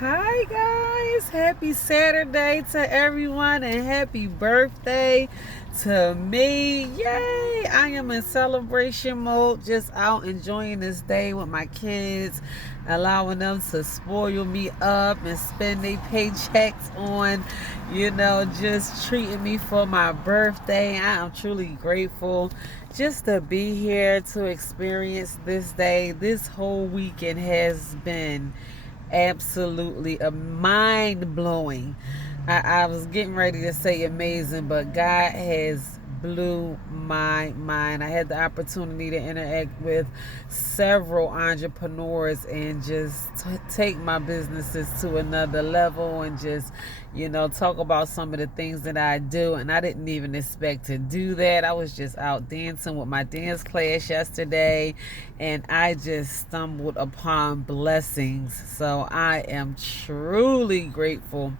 Hi guys, happy Saturday to everyone and happy birthday to me. Yay! I am in celebration mode, just out enjoying this day with my kids, allowing them to spoil me up and spend their paychecks on, just treating me for my birthday. I am truly grateful just to be here to experience this day. This whole weekend has been absolutely a mind blowing. I was getting ready to say amazing, but God has blew my mind. I had the opportunity to interact with several entrepreneurs and just take my businesses to another level and just, talk about some of the things that I do. And I didn't even expect to do that. I was just out dancing with my dance class yesterday and I just stumbled upon blessings. So I am truly grateful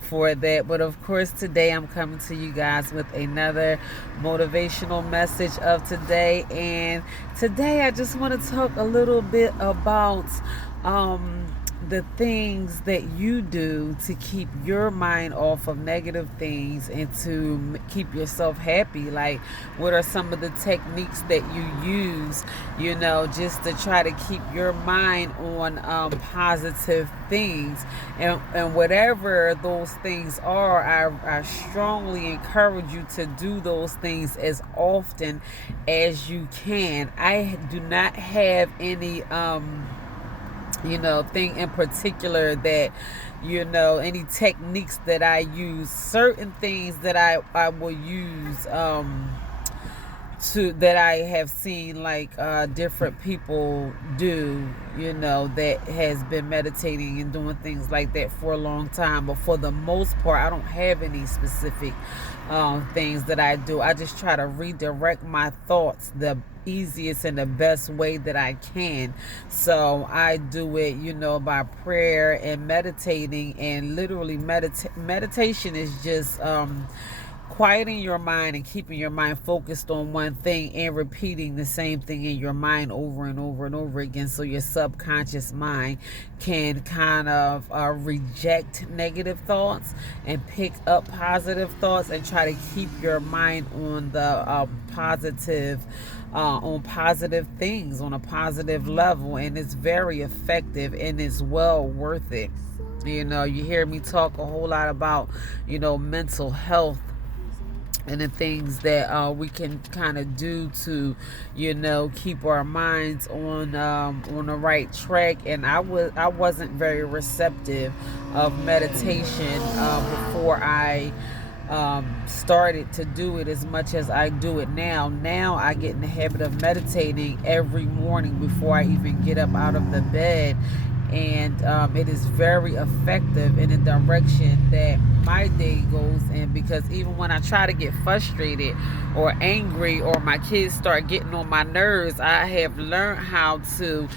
for that. But of course, today I'm coming to you guys with another motivational message of today. And today I just want to talk a little bit about the things that you do to keep your mind off of negative things and to keep yourself happy. Like, what are some of the techniques that you use, just to try to keep your mind on positive things, and whatever those things are, I strongly encourage you to do those things as often as you can. I do not have any thing in particular that, any techniques that I use. Certain things that I will use to that I have seen, like, different people do, that has been meditating and doing things like that for a long time. But for the most part, I don't have any specific things that I do. I just try to redirect my thoughts the easiest and the best way that I can. So I do it, by prayer and meditating. And literally, meditation is just quieting your mind and keeping your mind focused on one thing and repeating the same thing in your mind over and over and over again, so your subconscious mind can kind of reject negative thoughts and pick up positive thoughts and try to keep your mind on the on positive things, on a positive level. And it's very effective and it's well worth it. You hear me talk a whole lot about mental health and the things that we can kind of do to, keep our minds on the right track. And I wasn't very receptive of meditation before I started to do it as much as I do it now. Now I get in the habit of meditating every morning before I even get up out of the bed. And it is very effective in the direction that my day goes in, because even when I try to get frustrated or angry or my kids start getting on my nerves, I have learned how to,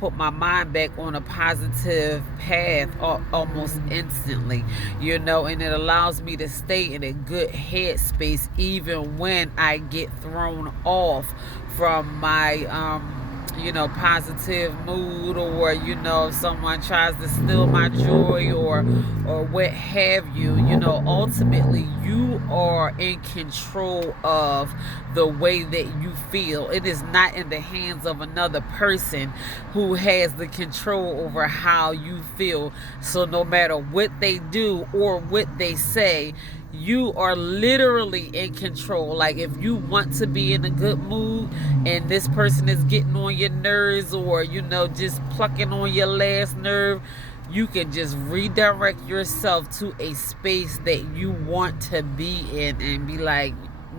put my mind back on a positive path almost instantly, and it allows me to stay in a good headspace even when I get thrown off from my positive mood, or if someone tries to steal my joy, or what have you. Ultimately you are in control of the way that you feel. It is not in the hands of another person who has the control over how you feel. So no matter what they do or what they say, you are literally in control. Like, if you want to be in a good mood and this person is getting on your nerves, or just plucking on your last nerve, you can just redirect yourself to a space that you want to be in and be like,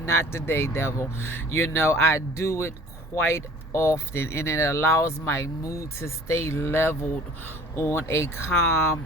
not today, devil. I do it quite often, and it allows my mood to stay leveled on a calm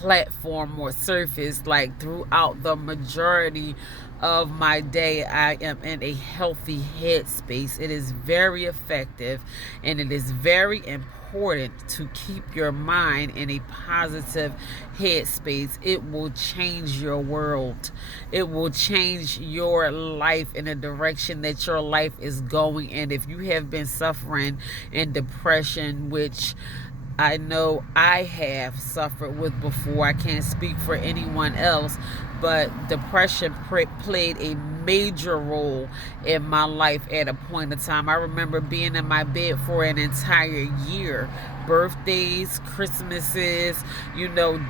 platform or surface. Like, throughout the majority of my day, I am in a healthy headspace. It is very effective and it is very important important to keep your mind in a positive headspace. It will change your world. It will change your life in a direction that your life is going. And if you have been suffering in depression, which I know I have suffered with before, I can't speak for anyone else, but depression played a major role in my life at a point in time. I remember being in my bed for an entire year, birthdays, Christmases,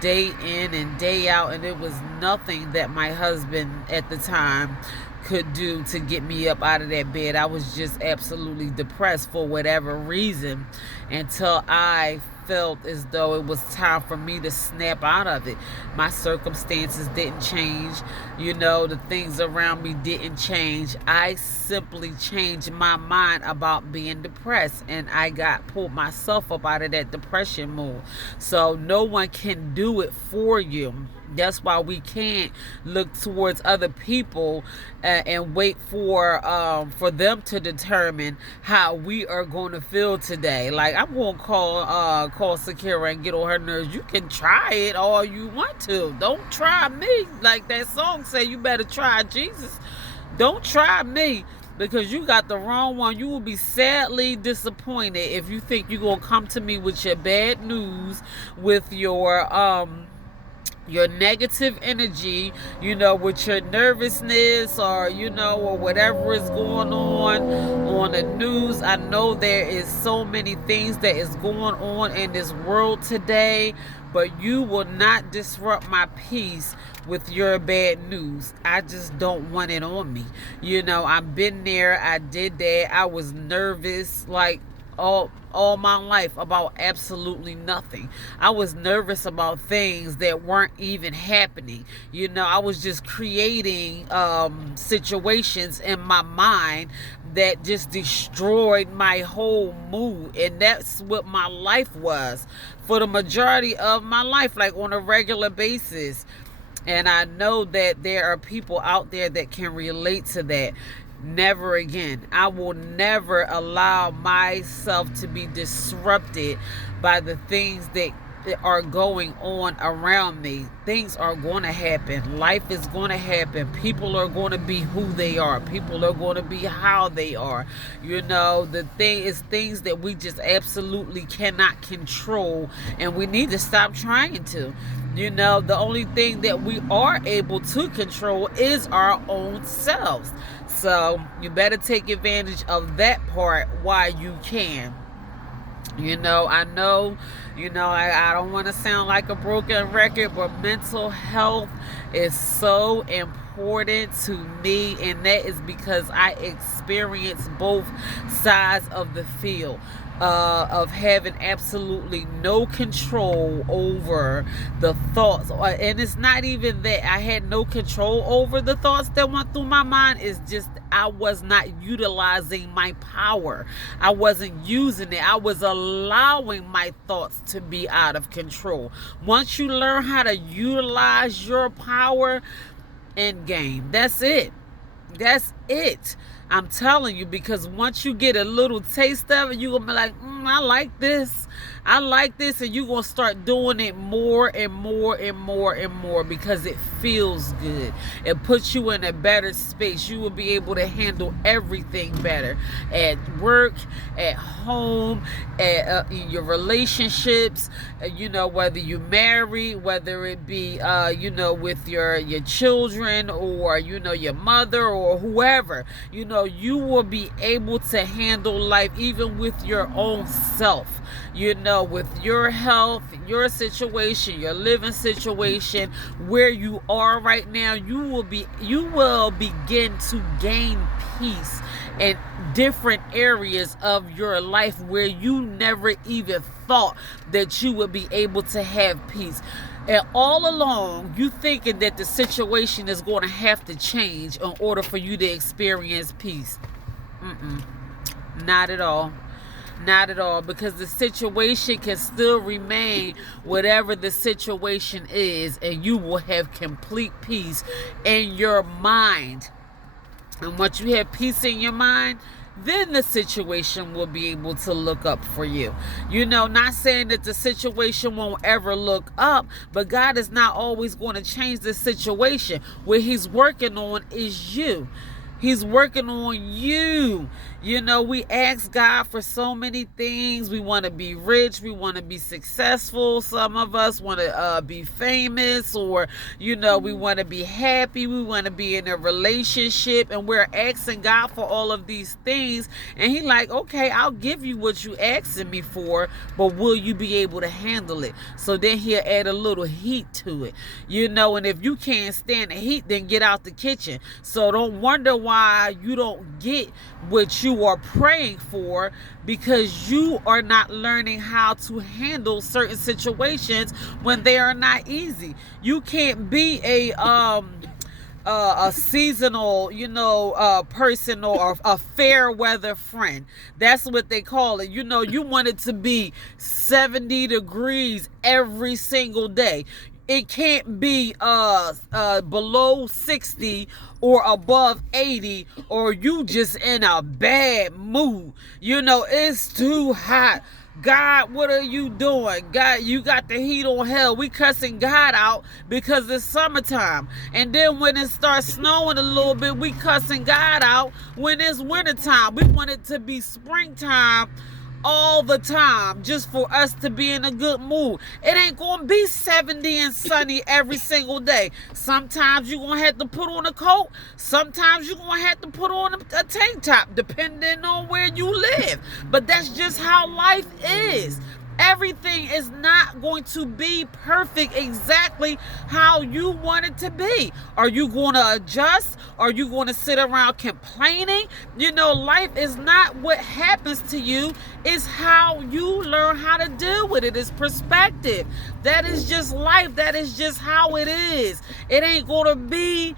day in and day out, and it was nothing that my husband at the time could do to get me up out of that bed. I was just absolutely depressed for whatever reason, until I felt as though it was time for me to snap out of it. My circumstances didn't change. The things around me didn't change. I simply changed my mind about being depressed, and I pulled myself up out of that depression mood. So no one can do it for you. That's why we can't look towards other people and wait for them to determine how we are going to feel today. Like, I'm going to call Sakira and get on her nerves. You can try it all you want to. Don't try me. Like that song say, you better try Jesus. Don't try me, because you got the wrong one. You will be sadly disappointed if you think you're going to come to me with your bad news, with your negative energy, with your nervousness, or whatever is going on the news. I know there is so many things that is going on in this world today, but you will not disrupt my peace with your bad news. I just don't want it on me. I've been there. I did that. I was nervous, like, all my life, about absolutely nothing. I was nervous about things that weren't even happening. I was just creating situations in my mind that just destroyed my whole mood. And that's what my life was for the majority of my life, like on a regular basis. And I know that there are people out there that can relate to that. Never again. I will never allow myself to be disrupted by the things that are going on around me. Things are going to happen. Life is going to happen. People are going to be who they are. People are going to be how they are. The thing is, things that we just absolutely cannot control, and we need to stop trying to. The only thing that we are able to control is our own selves. So you better take advantage of that part while you can. I know, I don't want to sound like a broken record, but mental health is so important to me, and that is because I experience both sides of the field. Of having absolutely no control over the thoughts. And it's not even that I had no control over the thoughts that went through my mind. It's just I was not utilizing my power. I wasn't using it. I was allowing my thoughts to be out of control. Once you learn how to utilize your power, end game. That's it. That's it. I'm telling you, because once you get a little taste of it, you're going to be like, I like this. I like this. And you're going to start doing it more and more and more and more, because it feels good. It puts you in a better space. You will be able to handle everything better at work, at home, at your relationships, whether you marry, whether it be, with your children, or, your mother, or whoever. You will be able to handle life even with your own self, with your health, your situation, your living situation, where you are right now. You will begin to gain peace in different areas of your life where you never even thought that you would be able to have peace. And all along, you thinking that the situation is going to have to change in order for you to experience peace. Not at all. Not at all, because the situation can still remain whatever the situation is, and you will have complete peace in your mind. And once you have peace in your mind, then the situation will be able to look up for you. Not saying that the situation won't ever look up, but God is not always going to change the situation. What he's working on is you. He's working on you. We ask God for so many things. We want to be rich. We want to be successful. Some of us want to be famous, or, we want to be happy. We want to be in a relationship, and we're asking God for all of these things. And he's like, okay, I'll give you what you asking me for, but will you be able to handle it? So then he'll add a little heat to it, and if you can't stand the heat, then get out the kitchen. So don't wonder why you don't get what you are praying for, because you are not learning how to handle certain situations when they are not easy. You can't be a seasonal, person, or a fair weather friend. That's what they call it. You want it to be 70 degrees every single day. It can't be below 60 or above 80, or you just in a bad mood. It's too hot. God, what are you doing? God, you got the heat on hell. We cussing God out because it's summertime. And then when it starts snowing a little bit, we cussing God out when it's wintertime. We want it to be springtime all the time, just for us to be in a good mood. It ain't gonna be 70 and sunny every single day. Sometimes you're gonna have to put on a coat. Sometimes you're gonna have to put on a tank top, depending on where you live. But that's just how life is. Everything is not going to be perfect exactly how you want it to be. Are you going to adjust? Are you going to sit around complaining? Life is not what happens to you. It's how you learn how to deal with it. It's perspective. That is just life. That is just how it is. It ain't going to be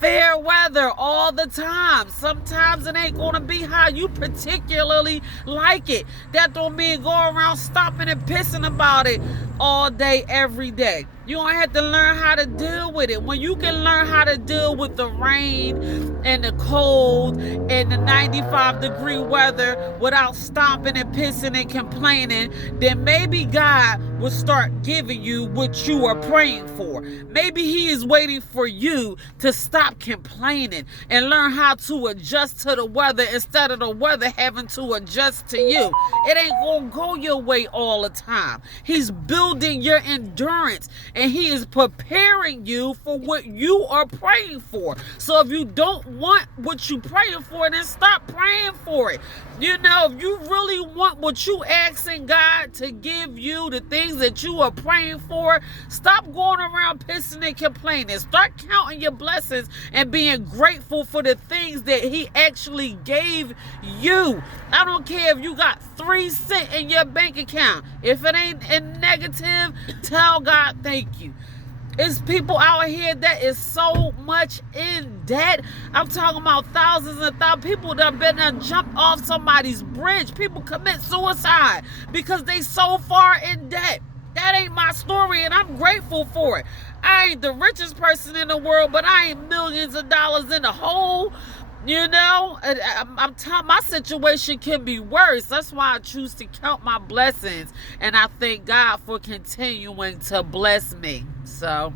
fair weather all the time. Sometimes it ain't gonna be how you particularly like it. That don't mean go around stopping and pissing about it all day, every day. You gonna have to learn how to deal with it. When you can learn how to deal with the rain and the cold and the 95-degree weather without stomping and pissing and complaining, then maybe God will start giving you what you are praying for. Maybe he is waiting for you to stop complaining and learn how to adjust to the weather instead of the weather having to adjust to you. It ain't gonna go your way all the time. He's building your endurance, and he is preparing you for what you are praying for. So if you don't want what you praying for, then stop praying for it. If you really want what you asking God to give you, the things that you are praying for, stop going around pissing and complaining. Start counting your blessings and being grateful for the things that he actually gave you. I don't care if you got 3 cents in your bank account. If it ain't in negative, tell God thank you. It's people out here that is so much in debt. I'm talking about thousands and thousands. People that have been jumped off somebody's bridge. People commit suicide because they so far in debt. That ain't my story, and I'm grateful for it. I ain't the richest person in the world, but I ain't millions of dollars in the hole. I'm telling, my situation can be worse. That's why I choose to count my blessings, and I thank God for continuing to bless me. So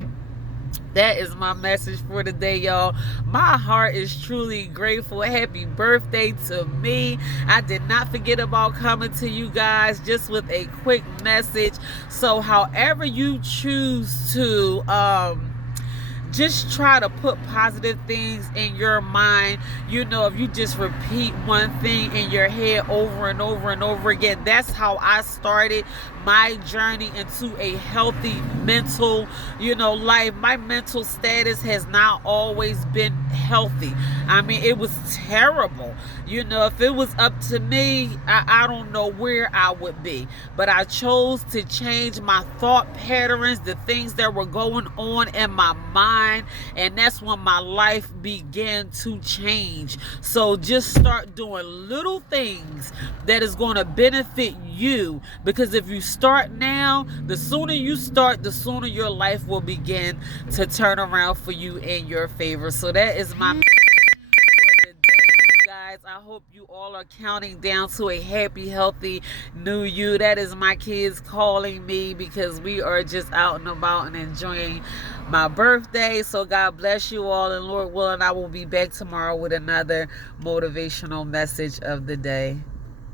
that is my message for today, y'all. My heart is truly grateful. Happy birthday to me. I did not forget about coming to you guys just with a quick message. So however you choose to just try to put positive things in your mind. If you just repeat one thing in your head over and over and over again. That's how I started my journey into a healthy mental, life. My mental status has not always been healthy. I mean, it was terrible. If it was up to me, I don't know where I would be. But I chose to change my thought patterns, the things that were going on in my mind, and that's when my life began to change. So just start doing little things that is going to benefit you, because if you start now, the sooner you start, the sooner your life will begin to turn around for you in your favor. So that is my message for the day, you guys. I hope you all are counting down to a happy, healthy new you. That is my kids calling me because we are just out and about and enjoying my birthday. So God bless you all, and Lord willing, I will be back tomorrow with another motivational message of the day.